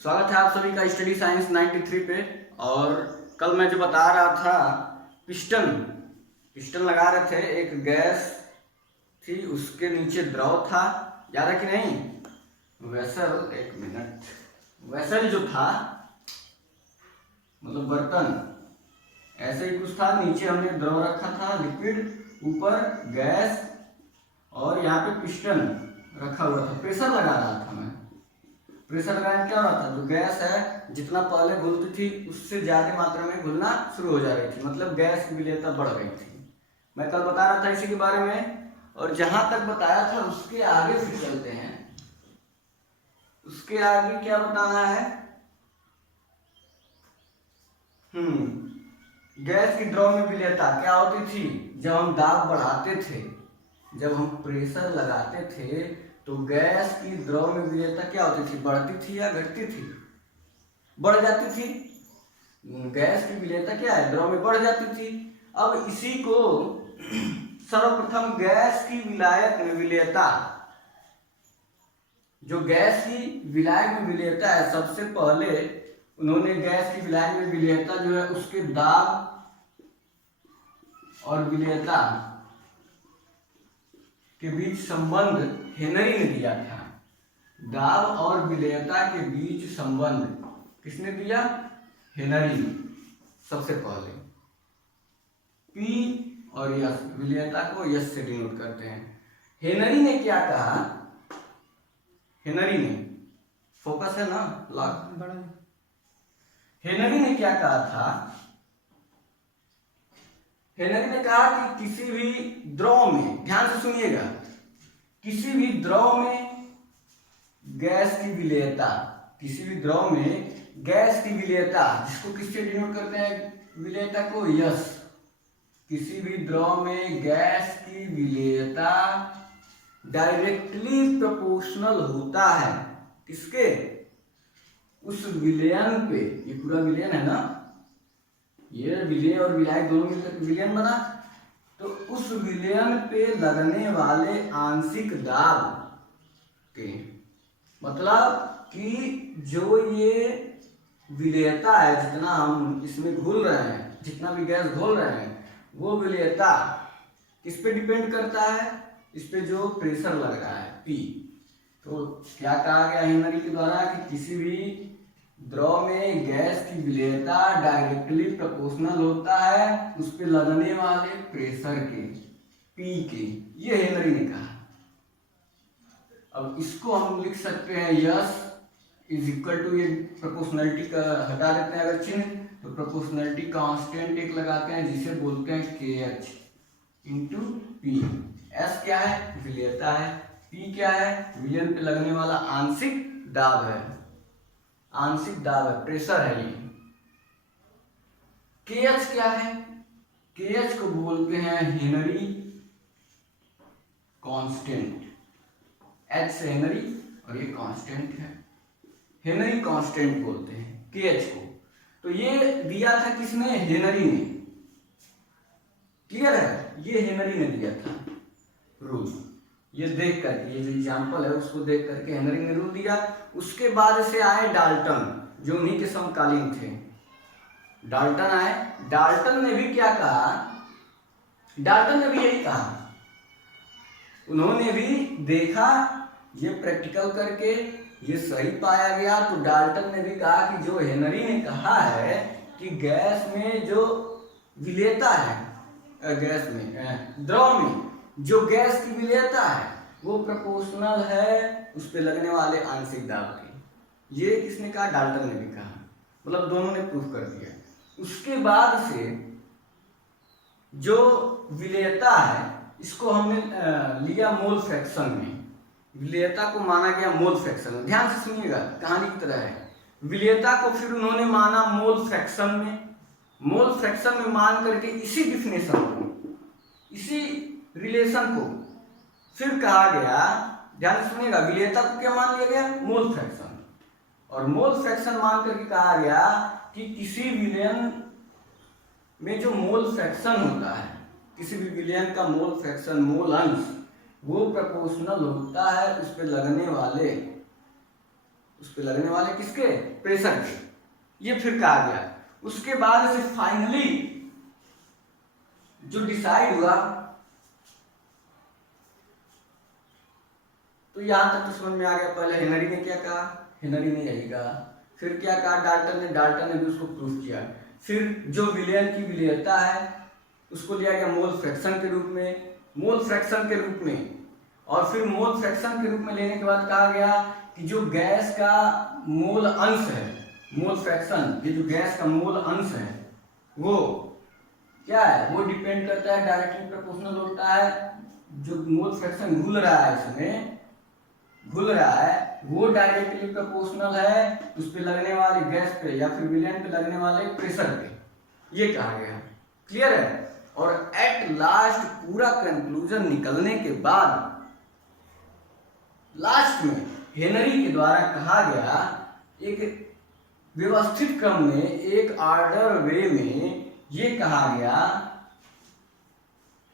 स्वागत है आप सभी का स्टडी साइंस 93 पे। और कल मैं जो बता रहा था पिस्टन पिस्टन लगा रहे थे, एक गैस थी, उसके नीचे द्रव था, याद है कि नहीं। वेसल, एक मिनट, वेसल जो था मतलब बर्तन, ऐसे ही कुछ था। नीचे हमने द्रव रखा था लिक्विड, ऊपर गैस, और यहाँ पे पिस्टन रखा हुआ था। प्रेशर लगा रहा था मैं। प्रेशर लगाने क्या हो रहा था, जो गैस है जितना पहले घुलती थी उससे ज्यादा मात्रा में घुलना शुरू हो जा रही थी, मतलब गैस की विलेयता बढ़ रही थी। मैं कल बता रहा था इसी के बारे में, और जहां तक बताया था उसके आगे फिर चलते हैं। उसके आगे क्या बताना है। गैस की द्रव में विलेयता क्या होती थी, जब हम दाब बढ़ाते थे, जब हम प्रेशर लगाते थे तो गैस की द्रव में विलेयता क्या होती थी, बढ़ती थी या घटती थी, बढ़ जाती थी। गैस की विलेयता क्या है, द्रव में बढ़ जाती थी। अब इसी को सर्वप्रथम गैस की विलायक में विलेयता, जो गैस की विलायक में विलेयता है, सबसे पहले उन्होंने गैस की विलायक में विलेयता जो है उसके दाब और विलेयता के बीच संबंध हेनरी ने दिया था। दाब और विलेयता के बीच संबंध किसने दिया, हेनरी। सबसे पहले P और यस, विलेयता को यस से डिनोट करते हैं। हेनरी ने क्या कहा, हेनरी ने, फोकस है ना, बड़ा। हेनरी ने क्या कहा था, हेनरी ने कहा कि किसी भी द्रव में, ध्यान से सुनिएगा, किसी भी द्रव में गैस की विलेयता, किसी भी द्रव में गैस की विलेयता, जिसको किससे डिनोट करते हैं, विलेयता को यस। किसी भी द्रव में गैस की विलेयता डायरेक्टली प्रोपोर्शनल होता है किसके, उस विलयन पे, ये पूरा विलयन है ना, ये विलय और विलायक दोनों मिलकर विलयन बना, तो उस विलयन पे लगने वाले आंशिक दाब के, मतलब कि जो ये विलेयता है, जितना हम इसमें घुल रहे हैं, जितना भी गैस घोल रहे हैं, वो विलेयता किस पे डिपेंड करता है, इस पे जो प्रेशर लग रहा है P। तो क्या कहा गया हेनरी के द्वारा कि किसी भी द्रव में गैस की विलेयता डायरेक्टली प्रोपोर्शनल होता है उस पे लगने वाले प्रेशर के, P के, ये हेनरी ने कहा। अब इसको हम लिख सकते हैं यस इज इक्वल टू, ये प्रोपोर्शनलिटी का हटा देते हैं अगर चिन्ह, तो प्रोपोर्शनलिटी कांस्टेंट एक लगाते हैं जिसे बोलते हैं KH इंटू P। S क्या है, विलेयता है, P क्या है, विलयन पे लगने वाला आंशिक दाब है, आंशिक दाब है, प्रेशर है ये। KH क्या है, KH को बोलते हैं हेनरी कांस्टेंट, H से हेनरी और ये कांस्टेंट है, हेनरी कांस्टेंट बोलते हैं KH को। तो ये दिया था किसने, हेनरी ने। क्लियर है, ये हेनरी ने दिया था रूल। ये देख करके, ये जो एग्जाम्पल है उसको देख करके हेनरी ने रूल दिया। उसके बाद से आए डाल्टन, जो उन्हीं के समकालीन थे। डाल्टन आए, डाल्टन ने भी क्या कहा, डाल्टन ने भी यही कहा, उन्होंने भी देखा, ये प्रैक्टिकल करके ये सही पाया गया। तो डाल्टन ने भी कहा कि जो हेनरी ने कहा है कि गैस में जो विलेयता है, गैस में, द्रव में जो गैस की विलेयता है वो प्रोपोर्शनल है उस पे लगने वाले आंशिक दाब की। ये किसने कहा, डाल्टन ने भी कहा, मतलब दोनों ने प्रूफ कर दिया। उसके बाद से जो विलेयता है इसको हमने लिया मोल फ्रैक्शन में, विलेयता को माना गया मोल फ्रैक्शन में। ध्यान से सुनिएगा, कहानी की तरह है। विलेयता को फिर उन्होंने माना मोल फ्रैक्शन में, मोल फ्रैक्शन में मान करके इसी डिफिनेशन को, इसी रिलेशन को फिर कहा गया, ध्यान से सुनिएगा, विलेयता को क्या मान लिया गया, मोल फ्रैक्शन, और मोल फ्रैक्शन मान करके कहा गया कि किसी विलयन में जो मोल फ्रैक्शन होता है, किसी भी विलयन का मोल फ्रैक्शन, मोल अंश, वो प्रोपोर्शनल होता है उस पे लगने वाले उस पे लगने वाले किसके, प्रेशर के। ये फिर कहा गया। उसके बाद से फाइनली जो डिसाइड हुआ, तो यहां तक तो समझ में आ गया। पहले हेनरी ने क्या कहा, हेनरी ने यही कहा। फिर क्या कहा डाल्टन ने भी उसको प्रूफ किया। फिर जो विलियम की विलेयता है उसको लिया गया मोल फ्रैक्शन के रूप में, और फिर मोल फ्रैक्शन के रूप में लेने के बाद कहा गया कि जो गैस का मोल अंश है, मोल फ्रैक्शन, ये जो गैस का मोल अंश है वो क्या है, वो डिपेंड करता है, डायरेक्टली प्रोपोर्शनल होता है। जो मोल फ्रैक्शन घुल रहा है इसमें, घुल रहा है वो डायरेक्टली प्रोपोर्शनल है उस पे लगने वाले गैस पे या फिर विलियन पे लगने वाले प्रेशर पे, ये कहा गया। क्लियर है। और एट लास्ट पूरा कंक्लूजन निकलने के बाद लास्ट में हेनरी के द्वारा कहा गया, एक व्यवस्थित क्रम में, एक ऑर्डर वे में ये कहा गया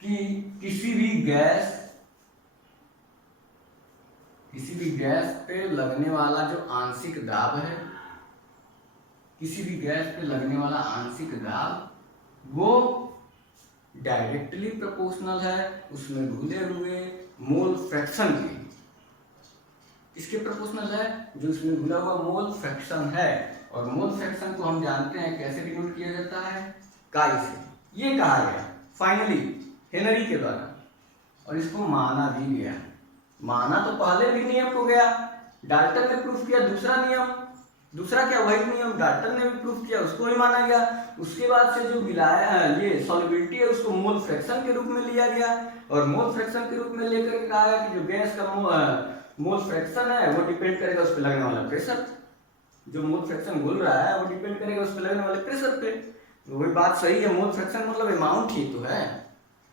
कि किसी भी गैस पे लगने वाला जो आंशिक दाब है, किसी भी गैस पे लगने वाला आंशिक दाब वो डायरेक्टली प्रोपोर्शनल है उसमें घुले हुए मोल फ्रैक्शन के। किसके प्रोपोर्शनल है, जो उसमें घुला हुआ मोल फ्रैक्शन है। और मोल फ्रैक्शन को हम जानते हैं कैसे डिनोट किया जाता है, काई से। ये कहा गया फाइनली हेनरी के द्वारा, और इसको माना भी गया। माना तो पहले भी नियम को गया, डाल्टन ने प्रूफ किया दूसरा नियम, दूसरा क्या वही नियम डाल्टन ने भी प्रूफ किया, उसको भी माना गया। उसके बाद से जो मिलाया ये सॉल्युबिलिटी है उसको मोल फ्रैक्शन के रूप में लिया गया, और मोल फ्रैक्शन के रूप में लेकर के कहा गया कि जो गैस का मोल फ्रैक्शन है वो डिपेंड करेगा उस पर लगने वाला प्रेशर। जो मोल फ्रैक्शन घुल रहा है वो डिपेंड करेगा उस पर लगने वाले प्रेशर पे। वही बात सही है, मोल फ्रैक्शन मतलब अमाउंट ही तो है,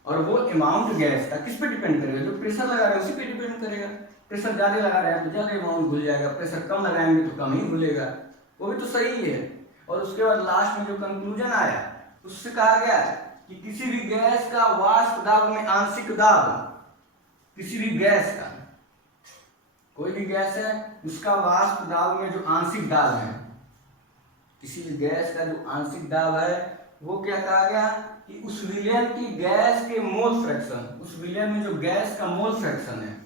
और वो अमाउंट गैस का किस पे डिपेंड करेगा, जो प्रेशर लगा रहे हैं उसी पे डिपेंड करेगा। प्रेशर ज्यादा लगा रहे हैं तो ज्यादा अमाउंट घुल जाएगा, प्रेशर कम लगाएंगे तो कम ही घुलेगा, वो भी तो सही है। और उसके बाद लास्ट में जो कंक्लूजन आया उससे कहा गया कि किसी भी गैस का वाष्प दाब में आंशिक दाब, किसी भी गैस का, कोई भी गैस है उसका वाष्प दाब में जो आंशिक दाब है, किसी भी गैस का जो आंशिक दाब है वो क्या कहा गया कि उस विलयन की गैस के मोल फ्रैक्शन, उस विलयन में जो गैस का मोल फ्रैक्शन है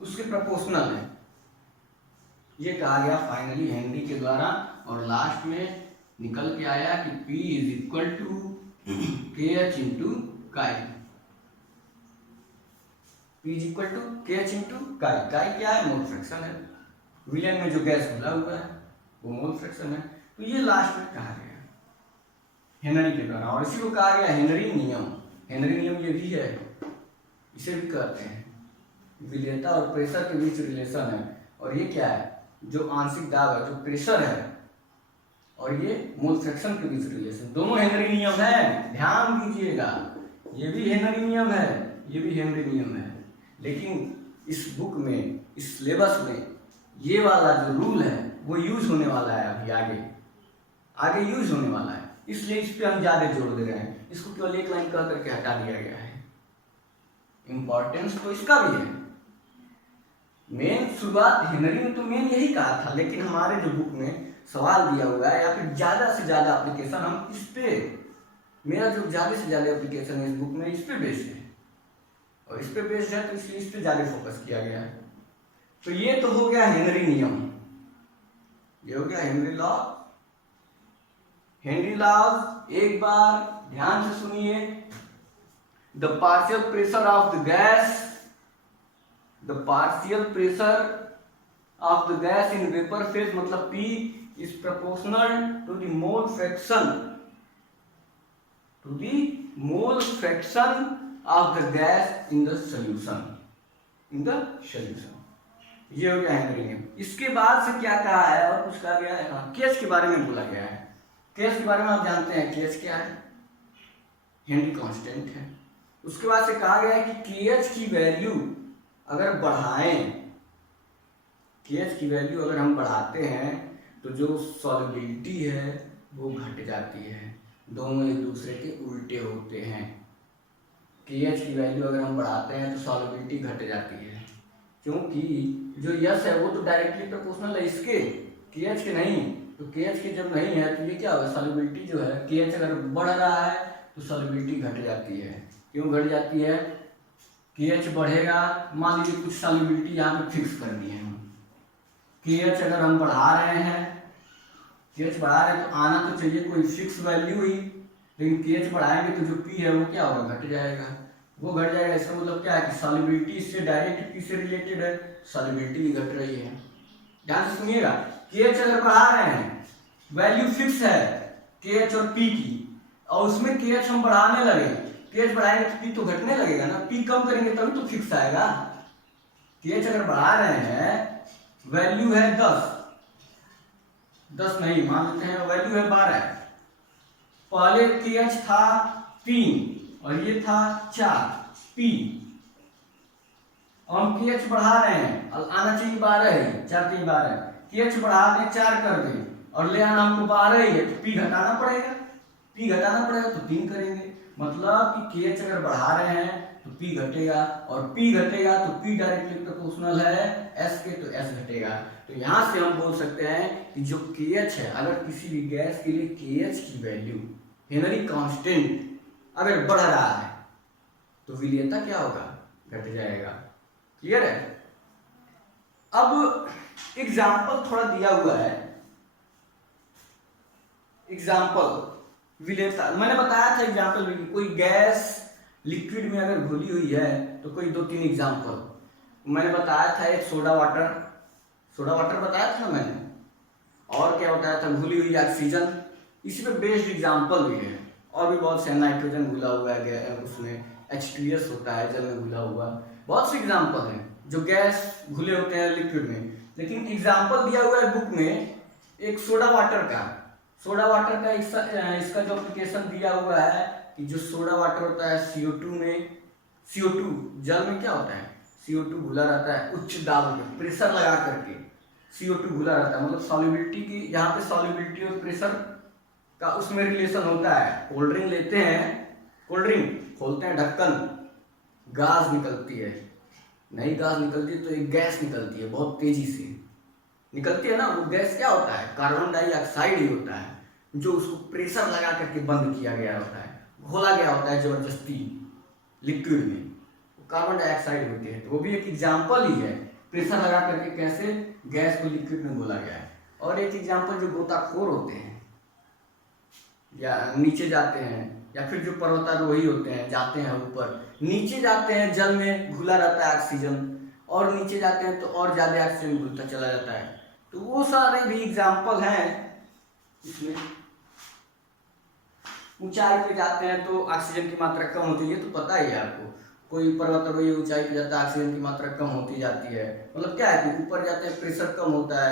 उसके प्रोपोर्शनल है। ये कहा गया फाइनली हेनरी के द्वारा, और लास्ट में निकल के आया कि P is equal to KH into chi. P is equal to KH into chi. Chi क्या है, मोल फ्रैक्शन है, विलयन में जो गैस घुला हुआ है वो मोल फ्रैक्शन है। तो ये लास्ट में कहा गया हेनरी के द्वारा, और इसी को कहा गया हेनरी नियम। हेनरी नियम ये भी है, इसे भी कहते हैं विलेयता और प्रेशर के बीच रिलेशन है। और ये क्या है, जो आंशिक दाब है, जो प्रेशर है, और ये मोल फ्रैक्शन के बीच रिलेशन, दोनों हेनरी नियम है। ध्यान दीजिएगा, ये भी हेनरी नियम है, ये भी हेनरी नियम है। लेकिन इस बुक में, इस सिलेबस में ये वाला जो रूल है वो यूज होने वाला है, अभी आगे यूज होने वाला है, इसलिए इस पे हम ज्यादा जोर दे रहे हैं। इसको केवल एक लाइन कह करके हटा दिया गया है। इंपॉर्टेंस तो इसका भी है। मेन शुरुआत हेनरी ने तो मेन यही कहा था, लेकिन हमारे जो बुक में सवाल दिया हुआ है या फिर ज्यादा से ज्यादा एप्लीकेशन हम इस पे, मेरा जो ज्यादा से ज्यादा एप्लीकेशन है इस बुक में इस पे बेस्ड है, और इस पे बेस्ड है तो इसलिए इस पे ज्यादा फोकस किया गया है। तो ये तो हो गया हेनरी नियम, ये हो गया हेनरी लॉ। हेनरी लॉज एक बार ध्यान से सुनिए। The partial pressure of the gas, the partial pressure of the gas in vapour phase मतलब P is proportional to the mole fraction, to the mole fraction of the gas in the solution, in the solution। ये हो गया Henry नियम। इसके बाद से क्या कहा है और कुछ कहा गया है, केस के बारे में बोला गया है। केस के बारे में आप जानते हैं, केस क्या है, हेनरी कांस्टेंट है। उसके बाद से कहा गया है कि KH की वैल्यू अगर बढ़ाएं, KH की वैल्यू अगर हम बढ़ाते हैं तो जो सॉल्युबिलिटी है वो घट जाती है, दोनों एक दूसरे के उल्टे होते हैं। KH की वैल्यू अगर हम बढ़ाते हैं तो सॉल्युबिलिटी घट जाती है, क्योंकि जो यस है वो तो डायरेक्टली प्रोपोर्शनल है इसके, KH के नहीं, तो KH के जब नहीं है तो ये क्या होगा, सॉल्युबिलिटी जो है KH अगर बढ़ रहा है तो सॉल्युबिलिटी घट जाती है। क्यों घट जाती है, KH बढ़ेगा, मान लीजिए कुछ सॉल्युबिलिटी यहाँ पे फिक्स कर दी है हम, KH अगर हम बढ़ा रहे हैं, KH बढ़ा रहे हैं तो आना तो चाहिए कोई फिक्स वैल्यू ही, लेकिन KH बढ़ाएंगे तो जो P है वो क्या होगा, घट जाएगा, वो घट जाएगा। इसका मतलब क्या है कि सॉल्युबिलिटी इससे डायरेक्ट P से रिलेटेड है, सॉल्युबिलिटी भी घट रही है। ध्यान से सुनिएगा, KH अगर बढ़ा रहे हैं, वैल्यू फिक्स है KH और P की, और उसमें KH हम बढ़ाने लगे, KH बढ़ाएंगे तो P तो घटने लगेगा ना, P कम करेंगे तभी तो फिक्स आएगा। KH अगर बढ़ा रहे हैं, वैल्यू है 10 नहीं मान लेते हैं, वैल्यू है 12, पहले KH था 3 और ये था 4 P, और हम KH बढ़ा रहे हैं, आना चाहिए 12 है, 4 3 12, KH बढ़ा दें 4 कर दें और ले आना हमको 12 ही है, तो P घटाना पड़ेगा, P घटाना पड़ेगा तो 3 करेंगे, मतलब कि KH अगर बढ़ा रहे हैं तो P घटेगा, और P घटेगा तो P डायरेक्टली प्रोपोर्शनल है S के, तो S घटेगा। तो यहाँ से हम बोल सकते हैं कि जो KH है, अगर किसी भी गैस के लिए KH की वैल्यू हेनरी कांस्टेंट अगर बढ़ रहा है तो विलीयता क्या होगा, घट जाएगा। क्लियर है। अब एग्जाम्पल थोड़ा दिया हुआ है, एग्जाम्पल विलेयता मैंने बताया था, एग्जाम्पल में कोई गैस लिक्विड में अगर घुली हुई है तो कोई 2-3 एग्जाम्पल मैंने बताया था। एक सोडा वाटर बताया था मैंने, और क्या बताया था, घुली हुई ऑक्सीजन, इसी पे बेस्ड एग्जाम्पल भी है, और भी बहुत से, नाइट्रोजन घुला हुआ है उसमें, H2S होता है जल में घुला हुआ, बहुत से एग्जाम्पल हैं जो गैस घुले होते हैं लिक्विड में। लेकिन एग्जाम्पल दिया हुआ है बुक में एक सोडा वाटर का इसका जो एप्लीकेशन दिया हुआ है कि जो सोडा वाटर होता है CO2 जल में क्या होता है, CO2 घुला रहता है उच्च दाब में, प्रेशर लगा करके CO2 घुला रहता है, मतलब सॉल्युबिलिटी की, यहाँ पे सॉल्युबिलिटी और प्रेशर का उसमें रिलेशन होता है। कोल्ड ड्रिंक लेते हैं, कोल्ड ड्रिंक खोलते हैं ढक्कन, गैस निकलती है, नहीं गैस निकलती तो एक गैस निकलती है, बहुत तेजी से निकलती है ना, वो गैस क्या होता है, कार्बन डाइऑक्साइड ही होता है, जो उसको प्रेशर लगा करके बंद किया गया होता है, घोला गया होता है जबरदस्ती लिक्विड में, कार्बन डाइऑक्साइड होती है। तो वो भी एक एग्जाम्पल ही है, प्रेशर लगा करके कैसे गैस को लिक्विड में घोला गया है। और एक एग्जाम्पल जो गोताखोर होते हैं या नीचे जाते हैं, या फिर जो पर्वतारोही होते हैं जाते हैं ऊपर, नीचे जाते हैं, जल में घुला रहता है ऑक्सीजन, और नीचे जाते हैं तो और ज्यादा ऑक्सीजन घुलता चला जाता है। तो वो सारे भी एग्जाम्पल हैं इसमें। ऊंचाई पे जाते हैं तो ऑक्सीजन की मात्रा कम होती है, तो पता ही है आपको, कोई पर्वतारोही ऊंचाई पे जाता है ऑक्सीजन की मात्रा कम होती जाती है, मतलब क्या है कि ऊपर जाते हैं प्रेशर कम होता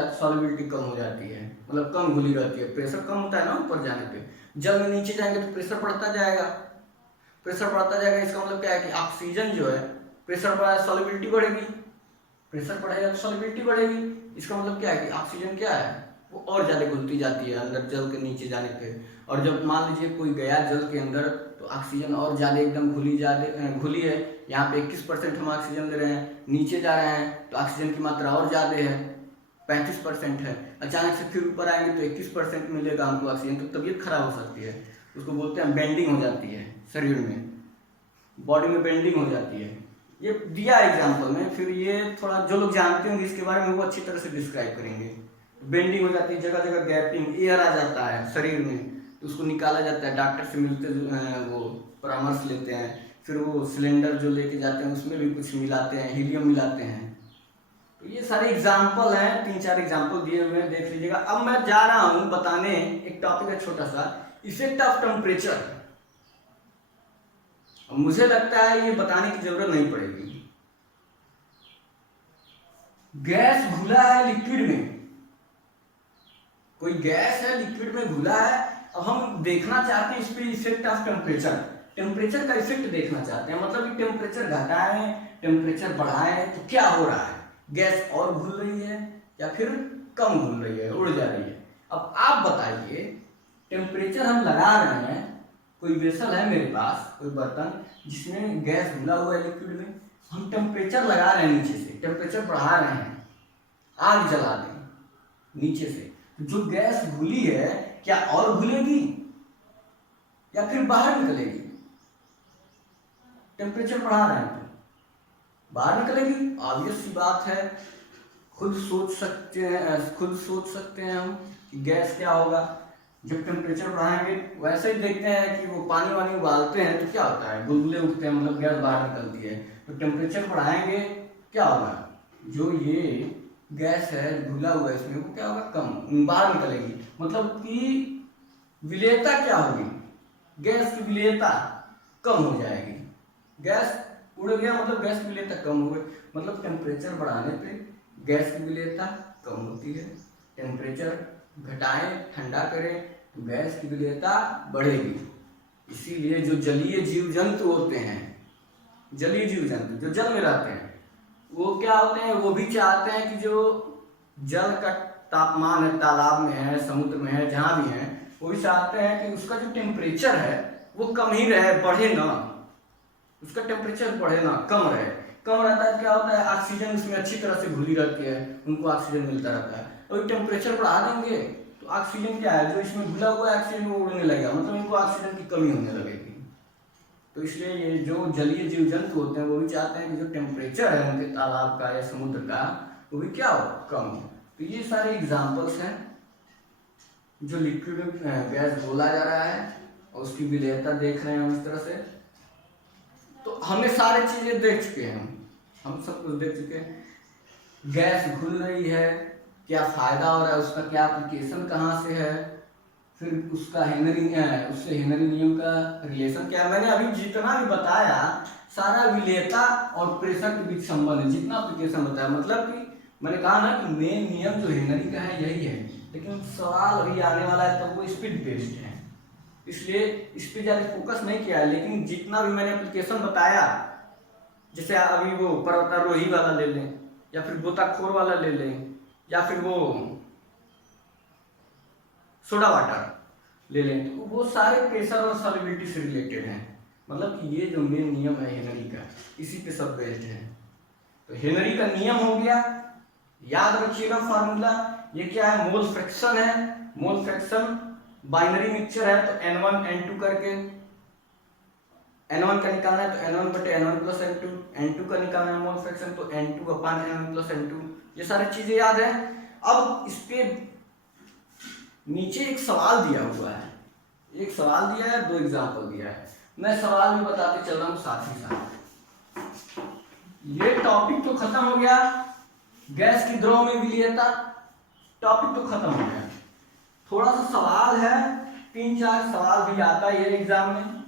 है, सॉल्युबिलिटी कम हो जाती है, मतलब कम घुली रहती है, प्रेशर कम होता है ना ऊपर जाने पे। जल में नीचे जाएंगे तो प्रेशर बढ़ता जाएगा, इसका मतलब क्या है कि ऑक्सीजन जो है, प्रेशर बढ़ा सॉल्युबिलिटी बढ़ेगी, प्रेशर बढ़ेगा तो सॉल्युबिलिटी बढ़ेगी। इसका मतलब क्या है कि ऑक्सीजन क्या है, वो और ज़्यादा घुलती जाती है अंदर जल के नीचे जाने पे। और जब मान लीजिए कोई गया जल के अंदर तो ऑक्सीजन और ज़्यादा एकदम घुली है, यहाँ पे 21% हम ऑक्सीजन ले रहे हैं, नीचे जा रहे हैं तो ऑक्सीजन की मात्रा और ज़्यादा है, 35% है, अचानक से फिर ऊपर आएंगे तो 21% मिलेगा हमको ऑक्सीजन, तो तबीयत खराब हो सकती है, उसको बोलते हैं बेंडिंग हो जाती है, शरीर में, बॉडी में बेंडिंग हो जाती है। ये दिया एग्जाम्पल में, फिर ये थोड़ा जो लोग जानते होंगे इसके बारे में वो अच्छी तरह से डिस्क्राइब करेंगे। बेंडिंग हो जाती है, जगह जगह गैपिंग, एयर आ जाता है शरीर में, तो उसको निकाला जाता है, डॉक्टर से मिलते वो परामर्श लेते हैं, फिर वो सिलेंडर जो लेके जाते हैं उसमें भी कुछ मिलाते हैं, हीलियम मिलाते हैं। तो ये सारे एग्जाम्पल हैं, 3-4 एग्जाम्पल दिए हुए हैं, देख लीजिएगा। अब मैं जा रहा हूँ बताने, एक टॉपिक है छोटा सा, इफेक्ट ऑफ टेम्परेचर। मुझे लगता है ये बताने की जरूरत नहीं पड़ेगी। गैस घुला है लिक्विड में, कोई गैस है लिक्विड में घुला है, अब हम देखना चाहते हैं इस पे इफेक्ट ऑफ टेम्परेचर का इफेक्ट देखना चाहते हैं, मतलब कि टेम्परेचर घटाएं, टेम्परेचर बढ़ाएं तो क्या हो रहा है, गैस और घुल रही है या फिर कम घुल रही है, उड़ जा रही है। अब आप बताइए, टेम्परेचर हम लगा रहे हैं, कोई वेसल है मेरे पास, कोई बर्तन जिसमें गैस घुला हुआ है लिक्विड में, हम टेम्परेचर लगा रहे हैं, नीचे से टेम्परेचर बढ़ा रहे हैं, आग जला दें नीचे से, तो जो गैस घुली है क्या और घुलेगी या फिर बाहर निकलेगी? टेम्परेचर बढ़ा रहे हैं तो बाहर निकलेगी, ऑब्वियस सी बात है। खुद सोच सकते हैं हम कि गैस क्या होगा जब टेम्परेचर बढ़ाएंगे। वैसे ही देखते हैं कि वो पानी वानी उबालते हैं तो क्या होता है, बुलबुले उठते हैं, मतलब गैस बाहर निकलती है। तो टेम्परेचर बढ़ाएंगे क्या होगा, जो ये गैस है घुला हुआ है इसमें, वो क्या होगा, कम बाहर निकलेगी। मतलब कि विलेयता क्या होगी, गैस की विलेयता कम हो जाएगी। गैस उड़ गया मतलब गैस की विलेयता कम हो गई, मतलब टेम्परेचर बढ़ाने पे गैस की विलेयता कम होती है। टेम्परेचर घटाएं, ठंडा करें तो गैस की विलेयता बढ़ेगी। इसीलिए जो जलीय जीव जंतु होते हैं, जलीय जीव जंतु जो जल में रहते हैं, वो क्या होते हैं, वो भी चाहते हैं कि जो जल का तापमान है, तालाब में है, समुद्र में है, जहाँ भी है, वो भी चाहते हैं कि उसका जो टेम्परेचर है वो कम ही रहे, बढ़े ना, उसका टेम्परेचर बढ़े ना, कम रहे। कम रहता है क्या होता है, ऑक्सीजन उसमें अच्छी तरह से घुली रहती है, उनको ऑक्सीजन मिलता रहता है। और टेम्परेचर बढ़ा देंगे तो ऑक्सीजन क्या है, जो इसमें घुला हुआ ऑक्सीजन वो उड़ने लगेगा, मतलब इनको ऑक्सीजन की कमी होने लगेगी। तो इसलिए ये जो जलीय जीव जंतु होते हैं वो भी चाहते हैं कि जो टेम्परेचर है उनके तालाब का या समुद्र का वो भी क्या हो, कम हो। तो ये सारे एग्जाम्पल्स हैं जो लिक्विड में गैस घोला जा रहा है और उसकी विलेयता देख रहे हैं हम इस तरह से। तो हमें सारी चीजें देख चुके हैं, हम सब कुछ देख चुके हैं। गैस घुल रही है, क्या फायदा हो रहा है उसका, क्या एप्लीकेशन कहाँ से है, फिर उसका उससे हेनरी नियम का रिलेशन क्या है। मैंने अभी जितना भी बताया सारा विलेयता और प्रेशर के बीच संबंध है, जितना एप्लीकेशन बताया। मतलब कि मैंने कहा ना कि मेन नियम जो हेनरी का है यही है, लेकिन सवाल अभी आने वाला है तो वो स्पीड बेस्ड है, इसलिए इस पर ज़्यादा फोकस नहीं किया है। लेकिन जितना भी मैंने एप्लीकेशन बताया, जैसे अभी वो पर्वतारोही वाला ले लें, या फिर गोताखोर वाला ले लें, या फिर वो सोडा वाटर ले लें, तो वो सारे प्रेशर और सॉल्युबिलिटी से रिलेटेड हैं। मतलब कि ये जो मेन नियम है हेनरी का, इसी पे सब बेस्ड है। तो हेनरी का नियम हो गया, याद रखिएगा फार्मूला। ये क्या है, मोल फ्रैक्शन है। मोल फ्रैक्शन बाइनरी मिक्सचर है, तो n1 n2 करके n1 का निकालना है तो n1 बटे n1 प्लस n2, n2 का निकालना है मोल फ्रैक्शन तो n2 अपान n1 प्लस n2। ये सारी चीजें याद है। अब इसके नीचे एक सवाल दिया हुआ है, एक सवाल दिया है, दो एग्जाम्पल दिया है। मैं सवाल भी बताते चल रहा हूँ साथ ही साथ। ये टॉपिक तो खत्म हो गया, गैस की द्रव में विलीयता टॉपिक तो खत्म हो गया। थोड़ा सा सवाल है, 3-4 सवाल भी आता है ये एग्जाम में,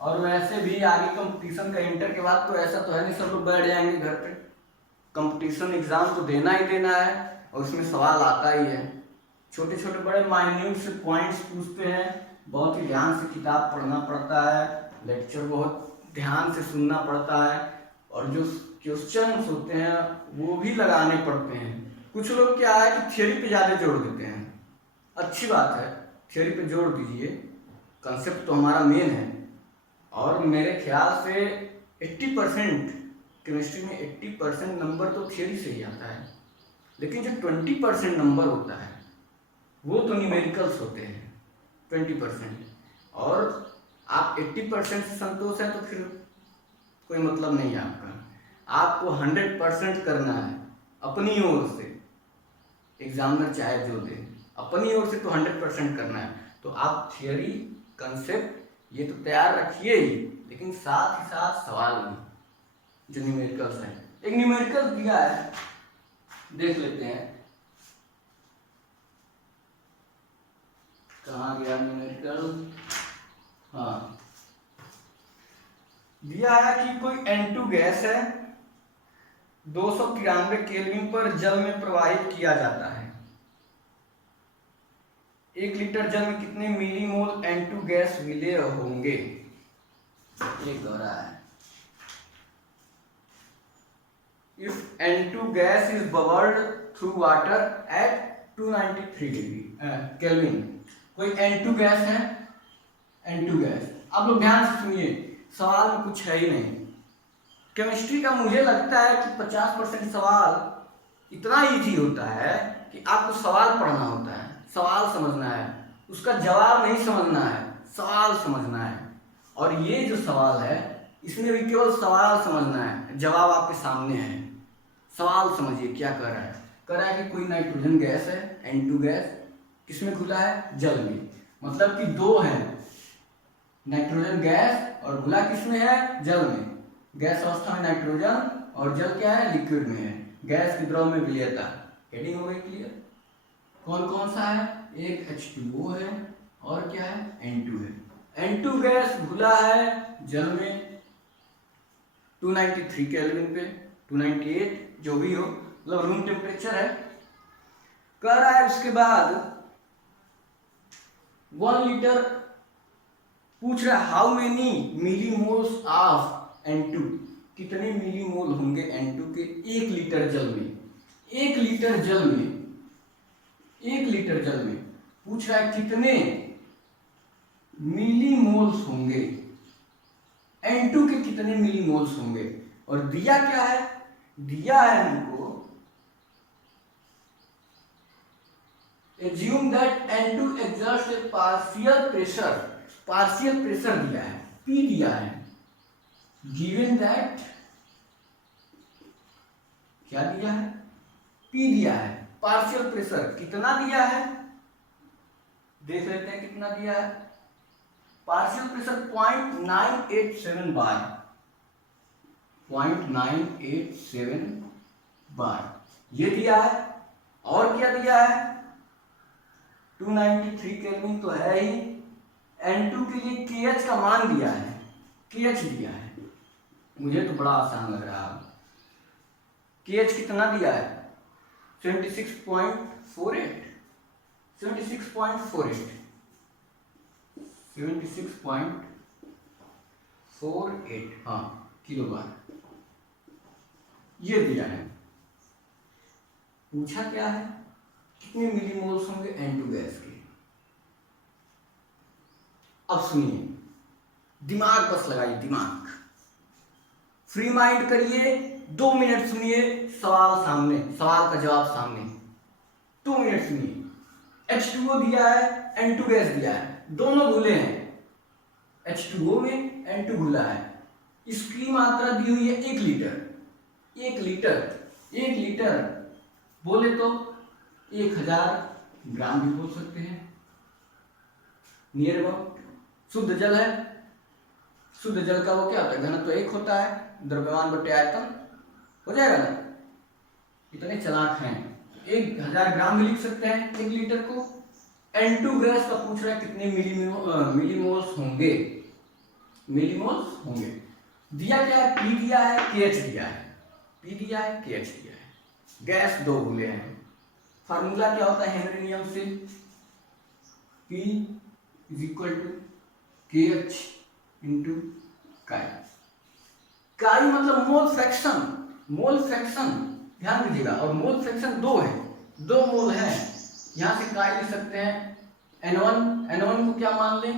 और वैसे भी आगे कंपटीशन का इंटर के बाद तो ऐसा तो है नहीं सब लोग बैठ जाएंगे घर पे। कंपटीशन एग्जाम तो देना ही देना है और उसमें सवाल आता ही है। छोटे छोटे बड़े माइन्यूट से पॉइंट्स पूछते हैं, बहुत ही ध्यान से किताब पढ़ना पड़ता है, लेक्चर बहुत ध्यान से सुनना पड़ता है, और जो क्वेश्चंस होते हैं वो भी लगाने पड़ते हैं। कुछ लोग क्या है कि थियोरी पे ज़्यादा जोर देते हैं, अच्छी बात है, थियोरी पे जोर दीजिए, कंसेप्ट तो हमारा मेन है। और मेरे ख्याल से 80% केमिस्ट्री में 80% नंबर तो थियोरी से ही आता है, लेकिन जो 20% नंबर होता है वो तो न्यूमेरिकल्स होते हैं 20%। और आप 80% से संतोष है तो फिर कोई मतलब नहीं है आपका, आपको 100% करना है अपनी ओर से। एग्जामिनर चाहे जो दे, अपनी ओर से तो 100% करना है। तो आप थियोरी कंसेप्ट ये तो तैयार रखिए ही, लेकिन साथ ही साथ सवाल भी जो न्यूमेरिकल्स है। एक न्यूमेरिकल दिया है, देख लेते हैं कहाँ गया न्यूमेरिकल। हाँ, दिया है कि कोई N2 गैस है, 293 केल्विन पर जल में प्रवाहित किया जाता है। 1 लीटर जल में कितने मिलीमोल N2 गैस विलेय होंगे, ये कह रहा है। If N2 gas is bubbled through water at 293 degree kelvin. कोई N2 गैस है, N2 गैस, आप लोग ध्यान से सुनिए, सवाल में कुछ है ही नहीं। केमिस्ट्री का मुझे लगता है कि 50% सवाल इतना इजी होता है कि आपको सवाल पढ़ना होता है, सवाल समझना है, उसका जवाब नहीं समझना है, सवाल समझना है। और ये जो सवाल है इसमें भी केवल सवाल समझना है, जवाब आपके सामने है। सवाल समझिए क्या कह रहा है। कह रहा है कि कोई नाइट्रोजन गैस है N2 गैस, किसमें घुला है? जल में। मतलब कि दो है, नाइट्रोजन गैस और घुला किसमें है? जल में। गैस अवस्था में नाइट्रोजन और जल क्या है? लिक्विड में है। गैस की द्रव में विलीयता। हेडिंग हो गई क्लियर? कौन कौन सा है? एक H2O है और क्या है? N2 है। N2 गैस घुला है जल में 293 केल्विन पे, 298 जो भी हो, मतलब रूम टेम्परेचर है। कह रहा है उसके बाद 1 लीटर पूछ रहा है how many millimoles of N2, कितने मिलीमोल होंगे N2 के 1 लीटर जल में। 1 लीटर जल में, 1 लीटर जल में पूछ रहा है कितने मिलीमोल्स होंगे, N2 के कितने मिलीमोल्स होंगे। और दिया क्या है? दिया है हमको assume that N2 exerts a partial pressure, partial pressure दिया है, P दिया है, given that क्या दिया है? P दिया है। पार्शियल प्रेशर कितना दिया है? देख लेते हैं कितना दिया है। पार्शियल प्रेशर 0.987 बार, 0.987 बार ये दिया है। और क्या दिया है? 293 केल्विन तो है ही। N2 के लिए KH का मान दिया है, KH दिया है। मुझे तो बड़ा आसान लग रहा है। KH कितना दिया है? 76.48, 76.48, 76.48 हाँ किलो बार ये दिया है। पूछा क्या है? कितने मिलीमोल्स होंगे N2 गैस के। अब सुनिए, दिमाग बस लगाइए, दिमाग फ्री माइंड करिए। 2 मिनट सुनिए, सवाल सामने, सवाल का जवाब सामने। 2 मिनट सुनिए। H2O दिया है, N2 गैस दिया है, दोनों घुले हैं। H2O में N2 घुला है। इसकी मात्रा दी हुई है 1 लीटर। 1 लीटर, 1 लीटर बोले तो 1000 ग्राम भी बोल सकते हैं, नियर अबाउट। शुद्ध जल है, शुद्ध जल का वो क्या होता है? घनत्व तो 1 होता है, द्रव्यमान बटे आयतन हो जाएगा ना। इतने चालाक हैं, 1000 ग्राम भी लिख सकते हैं 1 लीटर को। N2 गैस का पूछ रहा है कितने मिलीमोल्स होंगे, मिलीमोल्स होंगे। दिया क्या है? P दिया है, KH दिया है, P दिया है, KH दिया है। गैस दो घुले हैं। फार्मूला क्या होता है हेनरी नियम से? P is equal to KH into chi. Chi मतलब मोल फ्रैक्शन, मोल फ्रैक्शन ध्यान दीजिएगा। और मोल फ्रैक्शन 2 है, 2 मोल है। यहां से काई लिख सकते हैं N1, N1 को क्या मान लें?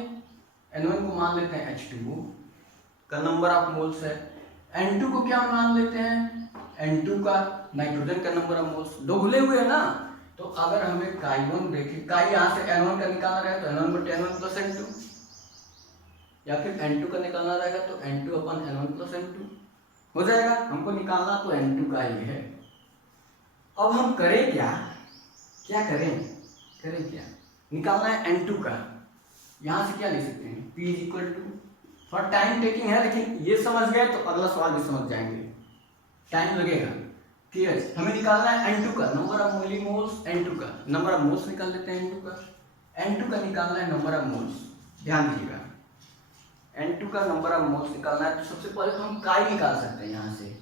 N1 को मान लेते हैं H2O का नंबर ऑफ मोल्स है। N2 को क्या मान लेते हैं? N2 का नाइट्रोजन का नंबर ऑफ मोल्स। 2 घुले हुए है ना, तो अगर हमें काई1 देखें, काई यहाँ से N1 का निकालना रहे तो N1 बटे N1 प्लस N2, या फिर N2 का निकालना रहेगा तो N2 अपन N1 प्लस N2 हो जाएगा। हमको निकालना तो N2 का ही है। अब हम करें क्या? क्या करें? करें क्या? निकालना है N2 का। यहाँ से क्या लिख सकते हैं? P इज इक्वल टू, थोड़ा टाइम टेकिंग है लेकिन ये समझ गए तो अगला सवाल भी समझ जाएंगे, टाइम लगेगा। KH हमें निकालना है N2 का, नंबर ऑफ मिलीमोल्स। N2 का नंबर ऑफ मोल्स निकाल लेते हैं। N2 का, N2 का निकालना है नंबर ऑफ मोल्स। ध्यान दीजिएगा, N2 का नंबर ऑफ मोल्स निकालना है तो सबसे पहले तो हम काई निकाल सकते हैं। यहाँ से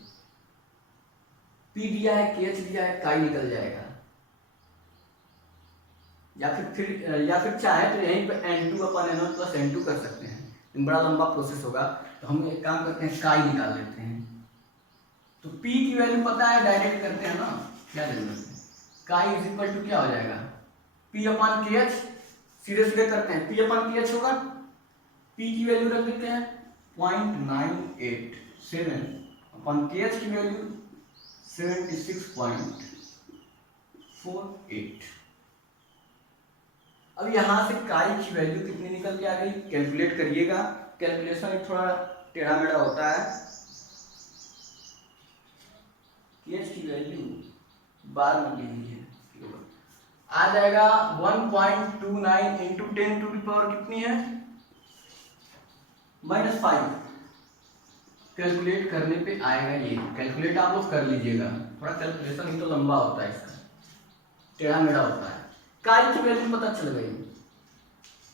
P दिया है, KH दिया है, काई निकल जाएगा। या फिर चाहे तो यहीं पे N2 अपन N1 प्लस N2 कर सकते हैं, बड़ा लंबा प्रोसेस होगा। तो हम एक काम करते हैं, काई निकाल लेते हैं। तो P की वैल्यू पता है, डायरेक्ट करते हैं ना, क्या जरूरत है। काई इज इक्वल टू क्या हो जाएगा? P अपान KH, सीधे सीधे करते हैं, P अपान KH होगा। P की वैल्यू रख देते हैं 0.987 अपन KH की वैल्यू 76.48। 0.48। अब यहां से काई की वैल्यू कितनी निकल के आ गई, कैलकुलेट करिएगा। कैलकुलेशन थोड़ा टेढ़ा मेढ़ा होता है। KH की वैल्यू बार में लीजिए, आ जाएगा 1.29 इंटू 10 टू द पावर कितनी है, -5। कैलकुलेट करने पे आएगा ये, कैलकुलेट आप लोग कर लीजिएगा, थोड़ा कैलकुलेशन ही तो लंबा होता है इसका, टेढ़ा मेढ़ा होता है। काई की वैल्यू पता चल गई,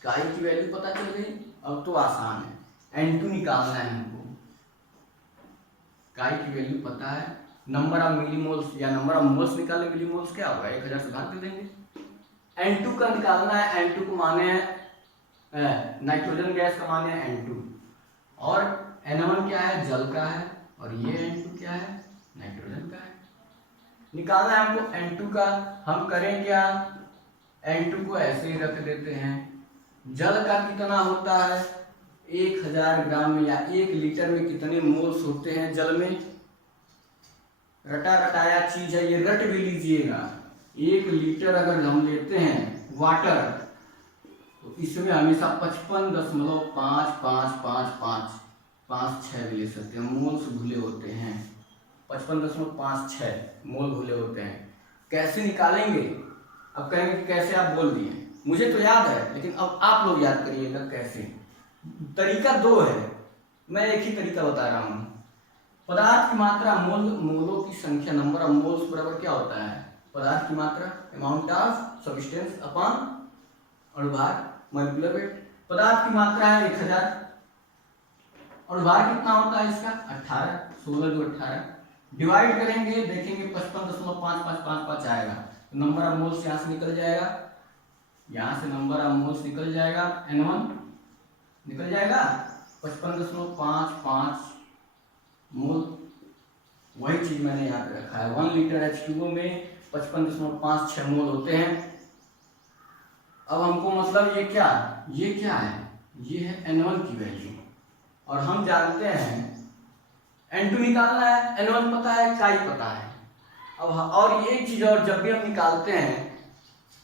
काई की वैल्यू पता चल गई। अब तो आसान है, N2 निकालना है हमको। काई की वैल्यू पता है, नंबर ऑफ मिलीमोल्स या नंबर ऑफ मोल्स निकालने, मिलीमोल्स क्या होगा 1000 से भाग दे देंगे। N2 का निकालना है, N2 को माने हैं नाइट्रोजन गैस का माने है N2, और N1 क्या है, जल का है, और ये N2 क्या है, नाइट्रोजन का है। निकालना है हमको N2 का। हम करें क्या, N2 को ऐसे ही रख देते हैं। जल का कितना होता है, 1000 ग्राम में या 1 लीटर में कितने मोल्स होते हैं जल में। रटा रटाया चीज है ये, रट भी लीजिएगा। 1 लीटर अगर हम लेते हैं वाटर, तो इसमें हमेशा 55.555556 भी ले सकते हैं मोल्स घुले होते हैं। 55.56 मोल घुले होते हैं। कैसे निकालेंगे, अब कहेंगे कैसे, आप बोल दिए, मुझे तो याद है, लेकिन अब आप लोग याद करिएगा कैसे। तरीका 2 है, मैं एक ही तरीका बता रहा हूँ। पदार्थ की मात्रा मोलों की संख्या, नंबर ऑफ मोल्स बराबर क्या होता है, पदार्थ की मात्रा अमाउंट ऑफ सब्सटेंस अपॉन अणुभार मॉलिक्यूलर वेट। पदार्थ की मात्रा है 1000, अणुभार कितना होता है इसका 18, 16 2 18, डिवाइड करेंगे देखेंगे 55.5555 आएगा। तो नंबर ऑफ मोल्स यहाँ से निकल जाएगा, यहाँ से नंबर ऑफ मोल्स निकल जाएगा, N1 निकल जाएगा 55.55 मोल। वही चीज मैंने यहाँ पे रखा है, 1 लीटर H2O में 55.56 मोल होते हैं। अब हमको मतलब ये क्या है, ये है N1 की वैल्यू, और हम जानते हैं N2 निकालना है, N1 पता है, काई पता है। अब और ये चीज, और जब भी हम निकालते हैं,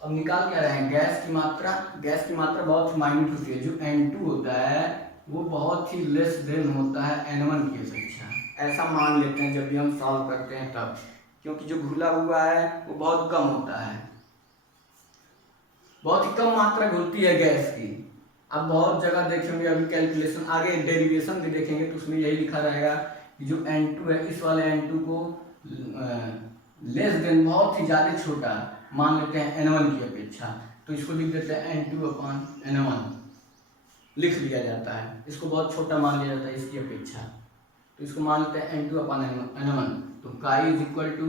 अब निकाल क्या रहे हैं, गैस की मात्रा। गैस की मात्रा बहुत माइन्यूट होती है, जो N2 होता है वो बहुत ही लेस देन होता है N1 की अपेक्षा। ऐसा मान लेते हैं जब भी हम सॉल्व करते हैं तब, क्योंकि जो घुला हुआ है वो बहुत कम होता है, बहुत ही कम मात्रा घुलती है गैस की। अब बहुत जगह देखेंगे, अभी कैलकुलेशन आगे डेरिवेशन भी देखेंगे तो उसमें यही लिखा रहेगा कि जो N2 है, इस वाले N2 को लेस देन, बहुत ही ज़्यादा छोटा मान लेते हैं N1 की अपेक्षा, तो इसको लिख देते हैं N2/N1 लिख लिया जाता है। इसको बहुत छोटा मान लिया जाता है इसकी अपेक्षा, तो इसको मान लेते हैं N2/N1। तो काई इज इक्वल टू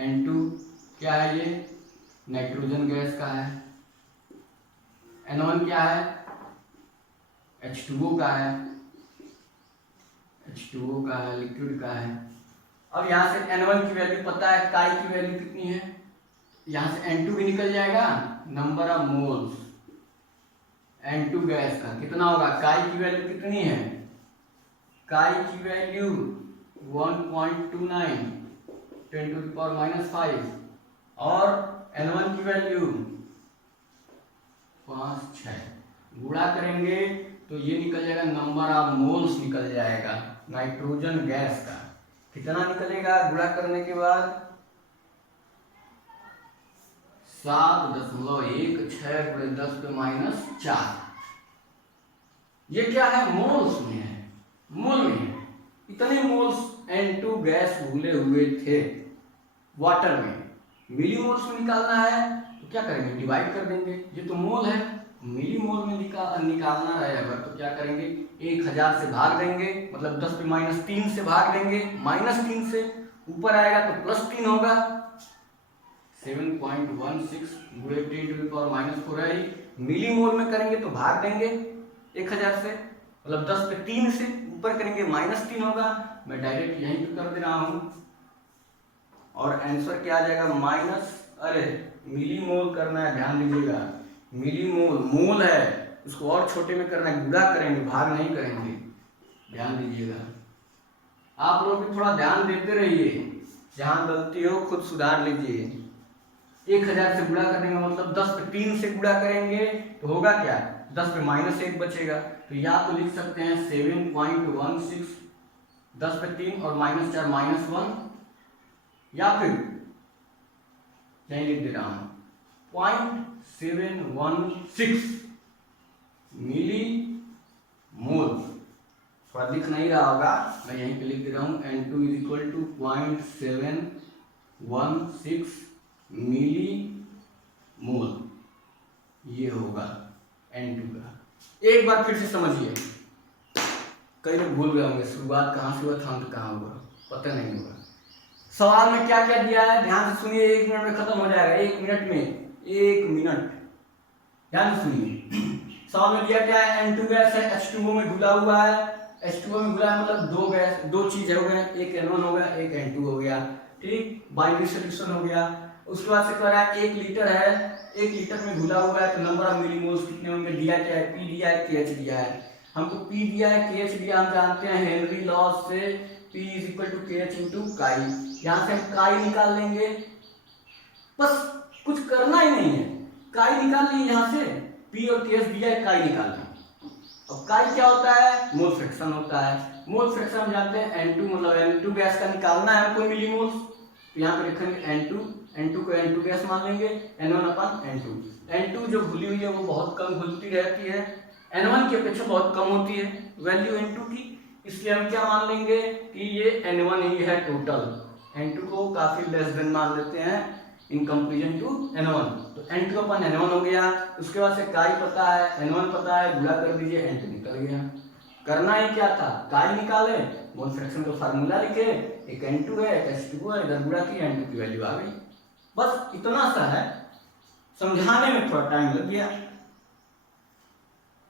N2, क्या है ये, नाइट्रोजन गैस का है, N1 क्या है, H2O का है, H2O का है, लिक्विड का है। अब यहाँ से N1 की वैल्यू पता है, काई की वैल्यू कितनी है, यहाँ से N2 भी निकल जाएगा, number of moles N2 gas का कितना होगा, काई की वैल्यू कितनी है, काई की वैल्यू 1.29 10 टू द पावर -5, और N1 की वैल्यू 5-6, गुणा करेंगे तो ये निकल जाएगा, नंबर ऑफ मोल्स निकल जाएगा नाइट्रोजन गैस का। कितना निकलेगा गुणा करने के बाद, 7.16 × 10⁻⁴। ये क्या है, मोल्स में है, मोल में है। इतने मोल्स N2 गैस घुले हुए थे वाटर में। मिली मोल्स में निकालना है तो क्या करेंगे, डिवाइड कर देंगे, ये तो मोल है, मिली मोल में निकालना है अगर तो क्या करेंगे, 1000 से भाग देंगे, मतलब 10⁻³ से भाग देंगे, -3 से ऊपर आएगा तो +3 होगा, 7.16 × 10 टू द पावर -4 आई। मिली मोल में करेंगे तो भाग देंगे 1000 से, मतलब 10 पे 3 से ऊपर करेंगे -3 होगा। मैं डायरेक्ट यहीं पे कर दे रहा हूं, और आंसर क्या आ जाएगा, मिली मोल करना है, ध्यान दीजिएगा, मिली मोल, मोल है उसको और छोटे में करना है, गुणा करेंगे, भाग नहीं करेंगे, ध्यान दीजिएगा। आप लोग भी थोड़ा ध्यान देते रहिए, जहां गलती हो खुद सुधार लीजिए। 1000 से गुणा करने का मतलब 10 पे 3 से गुणा करेंगे तो होगा क्या, 10 पे -1 बचेगा, तो या तो लिख सकते हैं 7.16, 10 पे 3 और -4 -1, या फिर यही लिख दे रहा हूं 0.716 मिली मोल। थोड़ा दिख नहीं रहा होगा, मैं यहीं पे लिख दे रहा हूं N2 = 0.716 मिली मोल, ये होगा N2 का। एक बार फिर से समझिए, कई लोग भूल गए होंगे शुरुआत कहाँ से हुआ था, अंत कहाँ हुआ, पता नहीं होगा। सवाल में क्या क्या दिया है ध्यान से सुनिए, 1 मिनट में खत्म हो जाएगा, 1 मिनट में, 1 मिनट ध्यान से सुनिए। सवाल में दिया क्या है, N2 गैस है, H2O में घुला हुआ है, H2O में घुला है मतलब दो चीज हो गए, एक N1 हो गया, एक N2 हो गया, ठीक, बाइनरी सॉल्यूशन हो गया। उसके बाद से कह रहा है 1 लीटर है, 1 लीटर में घुला हुआ है, तो नंबर ऑफ मिलीमोल्स कितने होंगे, दिया क्या है, P दिया है, KH दिया है, हमको P दिया है, KH दिया, हम जानते हैं हेनरी लॉ से P = KH × काई, यहाँ से हम काई निकाल लेंगे, बस कुछ करना ही नहीं है, काई निकाल लिए, यहाँ से P और KH दिया है, काई निकाल लें। अब काई क्या होता है, मोल फ्रैक्शन होता है, मोल फ्रैक्शन हम जानते हैं N2 मतलब N2 गैस का निकालना है हमको मिलीमोल्स, तो यहाँ पे लिखेंगे N2 को N2 गैस मान लेंगे, N1/N2, N2 जो घुली हुई है वो बहुत कम घुलती रहती है, N1 की अपेक्षा बहुत कम होती है वैल्यू N2 की, इसलिए हम क्या मान लेंगे कि ये N1 ही है टोटल, N2 को काफी लेस देन मान लेते हैं इन कंपेरिजन टू N1, तो N2/N1 हो गया। उसके बाद से काई पता है, N1 पता है, गुणा कर दीजिए, N2 निकल गया। करना ही क्या था, काई निकाले, मोल फ्रैक्शन का फार्मूला लिखे, एक N2 है, एक H2O है, इधर गुणा किया, N2 की वैल्यू आ गई, बस इतना सा है, समझाने में थोड़ा टाइम लग गया।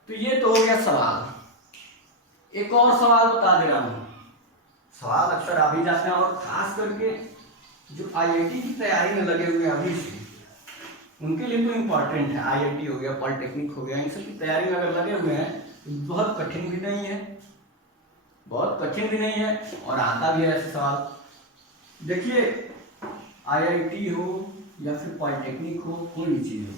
तो ये तो हो गया सवाल। एक और सवाल बता दे रहा हूं, सवाल अक्सर आ भी जाते हैं, और खास करके जो IIT की तैयारी में लगे हुए अभी से, उनके लिए तो इम्पोर्टेंट है। IIT हो गया, पॉलिटेक्निक हो गया, इन सब की तैयारी में अगर लगे हुए हैं तो बहुत कठिन भी नहीं है, बहुत कठिन भी नहीं है, और आता भी है ऐसे सवाल। देखिए IIT हो या फिर पॉलिटेक्निक हो, कोई भी चीज हो,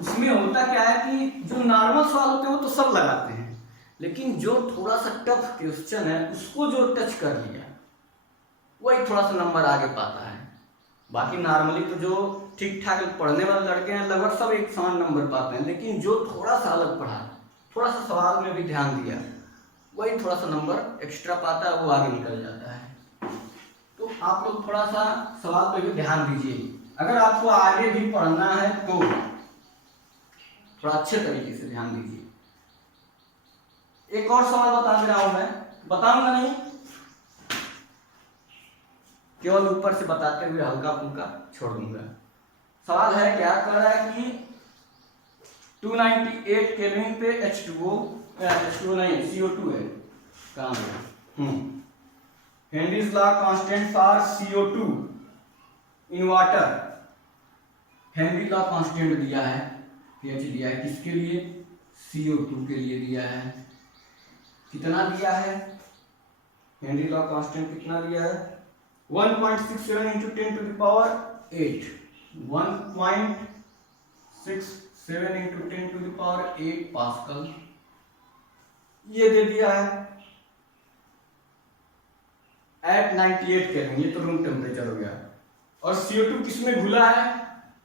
उसमें होता क्या है कि जो नॉर्मल सवाल होते हैं वो तो सब लगाते हैं, लेकिन जो थोड़ा सा टफ क्वेश्चन है उसको जो टच कर लिया वही थोड़ा सा नंबर आगे पाता है। बाकी नॉर्मली तो जो ठीक ठाक पढ़ने वाले लड़के हैं लगभग सब एक समान नंबर पाते हैं, लेकिन जो थोड़ा सा अलग पढ़ा, थोड़ा सा सवाल में भी ध्यान दिया, वही थोड़ा सा नंबर एक्स्ट्रा पाता है, वो आगे निकल जाता है। तो आप लोग थोड़ा सा सवाल पे भी ध्यान दीजिए, अगर आपको आगे भी पढ़ना है तो थोड़ा अच्छे तरीके से ध्यान दीजिए। एक और सवाल बता दे रहा हूं, मैं बताऊंगा नहीं, केवल ऊपर से बताते हुए हल्का फुल्का छोड़ दूंगा। सवाल है क्या, कर रहा है कि 298 केल्विन पे H2O नहीं CO2 है, कहां है, Henry's law constant for CO2 in water, Henry law constant दिया है, pH दिया है, किसके लिए, CO2 के लिए दिया है, कितना दिया है, हेनरी लॉ कांस्टेंट कितना दिया है, 1.67 × 10⁸, 1.67 × 10⁸ पास्कल, ये दे दिया है एट 98 केल्विन, ये तो रूम टेम्परेचर हो गया। और CO2 किसमें घुला है,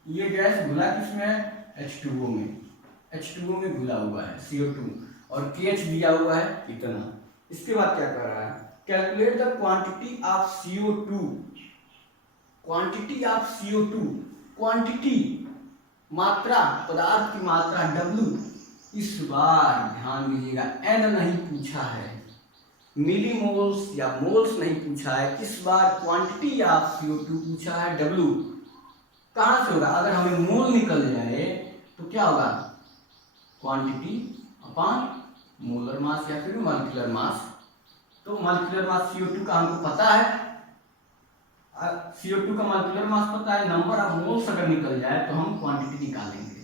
ये गैस घुला किसमें है, H2O में, H2O में घुला हुआ है CO2, और KH दिया हुआ है इतना। इसके बाद क्या कर रहा है, calculate the quantity of CO2, quantity of CO2, quantity मात्रा, पदार्थ की मात्रा W, इस बार ध्यान दीजिएगा N नहीं पूछा है, मिलीमोल्स या मोल्स नहीं पूछा है, इस बार क्वांटिटी ऑफ CO2 पूछा है W। कहां से होगा, अगर हमें मोल निकल जाए तो क्या होगा, क्वांटिटी अपॉन मोलर मास या फिर मॉलिक्यूलर मास। तो मॉलिक्यूलर मास CO2 का हमको पता है, CO2 का मॉलिक्यूलर मास पता है, नंबर ऑफ मोल्स अगर निकल जाए तो हम क्वांटिटी निकालेंगे,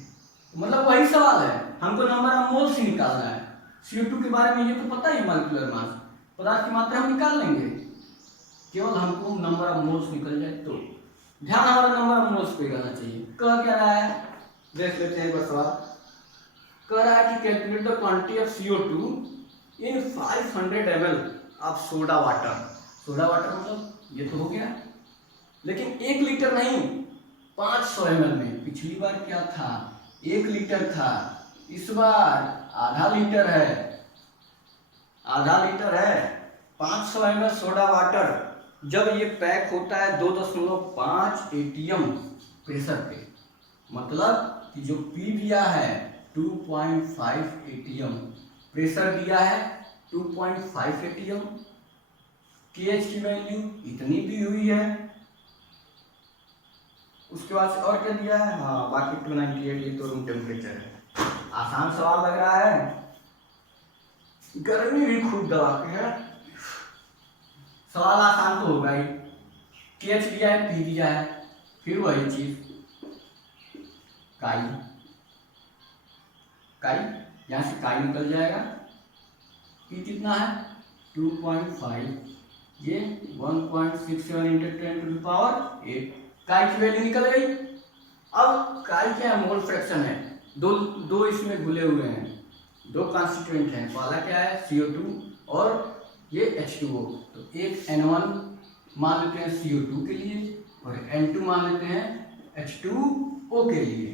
मतलब वही सवाल है, हमको नंबर ऑफ मोल्स ही निकालना है। CO2 के बारे में ये तो पता ही, मॉलिक्यूलर मास, पदार्थ की मात्रा हम निकाल लेंगे, केवल हमको नंबर ऑफ मोल्स निकल जाए तो। ध्यान हमारा नंबर ऑफ मोल्स पे करना चाहिए। कह क्या रहा है, देख लेते हैं एक बार सवाल। कह रहा है कि calculate the quantity of CO2 in 500 ml of soda water. Soda water मतलब ये तो हो गया, लेकिन 1 लीटर नहीं, 500 ml में। पिछली बार क्या था, 1 लीटर था, इस बार आधा लीटर है। आधा लीटर है, 500 ml सोडा वाटर। जब ये पैक होता है 2.5 ATM प्रेशर पे, मतलब कि जो P दिया है 2.5 ATM, प्रेशर दिया है 2.5 ATM, KH की वैल्यू इतनी दी हुई है। उसके बाद से और क्या दिया है, हाँ बाकी 298, ये तो रूम टेम्परेचर है। आसान सवाल लग रहा है, गर्मी भी खूब दबाती है। सवाल आसान तो होगा ही। KH दिया है, P दिया है, फिर वही चीज काई, यहां से काई निकल जाएगा। P कितना है 2.5, ये 1.67 × 10⁸ काई की वैल्यू निकल गई। अब काई क्या है, मोल फ्रैक्शन है। दो इसमें घुले हुए हैं, दो कॉन्स्टिट्यूएंट हैं। पहला क्या है CO2 और ये H2O। तो एक N1 मान लेते हैं CO2 के लिए और N2 मान लेते हैं H2O के लिए।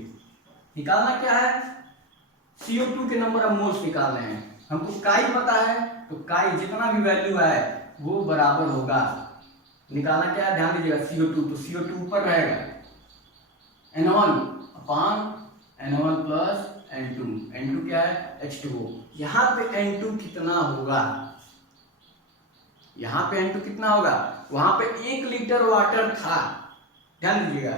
निकालना क्या है, CO2 के नंबर ऑफ मोल्स निकालने हैं। हमको काई पता है, तो काई जितना भी वैल्यू है वो बराबर होगा। निकालना क्या है, ध्यान दीजिएगा, CO2, तो CO2 ऊपर रहेगा, N1 अपान N1 प्लस N2 क्या है H2O। यहाँ पे N2 कितना होगा, यहाँ पे N2 कितना होगा, वहां पे 1 लीटर वाटर था। ध्यान दीजिएगा,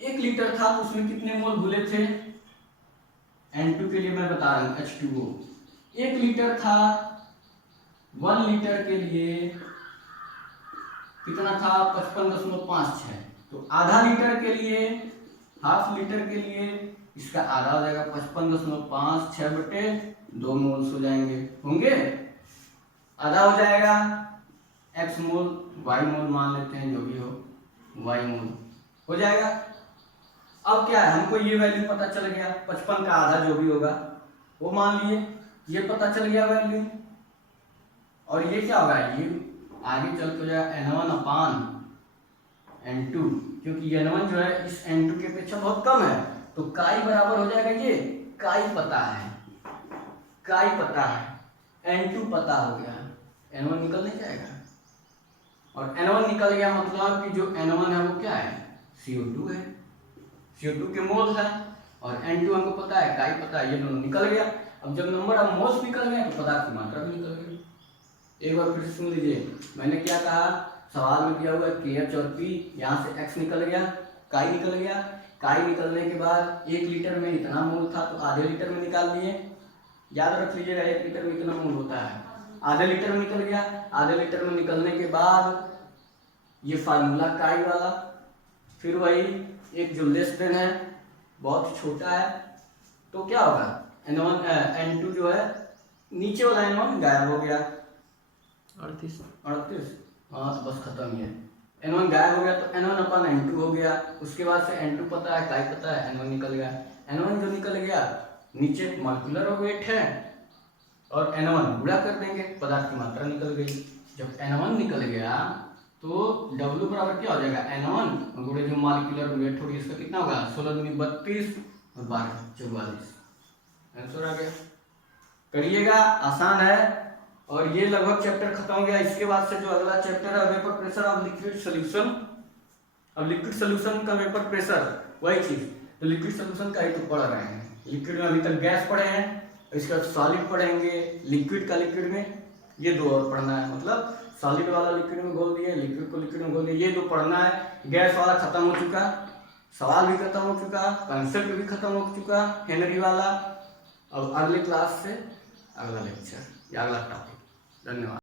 1 लीटर था तो उसमें कितने मोल घुले थे, N2 के लिए मैं बता रहा हूं H2O। 1 लीटर था, 1 लीटर के लिए कितना था 55.56। तो आधा लीटर के लिए, हाफ लीटर के लिए इसका आधा हो जाएगा 55.56 बटे 2 मोल्स हो जाएंगे, होंगे। आधा हो जाएगा X मोल, Y मोल मान लेते हैं, जो भी हो Y मोल हो जाएगा। अब क्या है, हमको ये वैल्यू पता चल गया, 55 का आधा जो भी होगा वो मान लिए, ये पता चल गया वैल्यू। और ये क्या होगा, ये आगे चल के जाएगा N1 अपान N2, क्योंकि N1 जो है इस N2 के अपेक्षा बहुत कम है, तो काई बराबर हो जाएगा, ये काई पता है, काई पता है, N2 पता हो गया, N1 निकल नहीं जाएगा। और N1 निकल गया मतलब कि जो N1 है वो क्या है, CO2 है, CO2 के मोल है। और N2 हमको पता है, काई पता है, ये दोनों निकल गया। अब जब नंबर ऑफ मोल्स निकल गए तो पदार्थ की मात्रा भी निकल गई। एक बार फिर से सुन लीजिए, मैंने क्या कहा, सवाल में दिया हुआ है KH और P, यहाँ से X निकल गया, काई निकल गया। काई निकलने के बाद 1 लीटर में इतना मोल था तो आधे लीटर में निकाल दिए। याद रख लीजिएगा 1 लीटर में इतना मोल होता है, आधे लीटर में निकल गया। आधे लीटर में निकलने के बाद ये फार्मूला काई वाला, फिर वही एक जो लेस देन है, बहुत छोटा है, तो क्या होगा, N2 जो है नीचे वाला N1 गायब हो गया, 38, हाँ तो बस खत्म ही है। N1 गायब हो गया तो N1 अपन N2 हो गया। उसके बाद से N2 पता है, काई पता है, N1 निकल गया। N1 जो निकल गया, नीचे मॉलिक्यूलर वेट है और N1 गुणा कर देंगे, पदार्थ की मात्रा निकल गई। जब N1 निकल गया तो W बराबर क्या हो जाएगा, N1 गुणे जो मॉलिक्यूलर वेट होगी इसका कितना होगा, 16 दूनी 32 और 12 44। आंसर आ गया। करिएगा, आसान है। और ये लगभग चैप्टर खत्म हो गया। इसके बाद से जो अगला चैप्टर है vapour pressure of liquid solution. अब लिक्विड सोल्यूशन का वेपर प्रेशर वही चीज, तो लिक्विड सोल्यूशन का ही तो पढ़ रहे हैं। लिक्विड में अभी तक गैस पढ़े हैं, इसके बाद सॉलिड पढ़ेंगे, लिक्विड का लिक्विड में ये 2 और पढ़ना है, मतलब सॉलिड वाला लिक्विड में घोल दिए, लिक्विड को लिक्विड में घोल दिए, ये 2 पढ़ना है। गैस वाला खत्म हो चुका, सवाल भी खत्म हो चुका, कंसेप्ट भी खत्म हो चुका हेनरी वाला। अब अगले क्लास से अगला लेक्चर या अगला टॉपिक। धन्यवाद।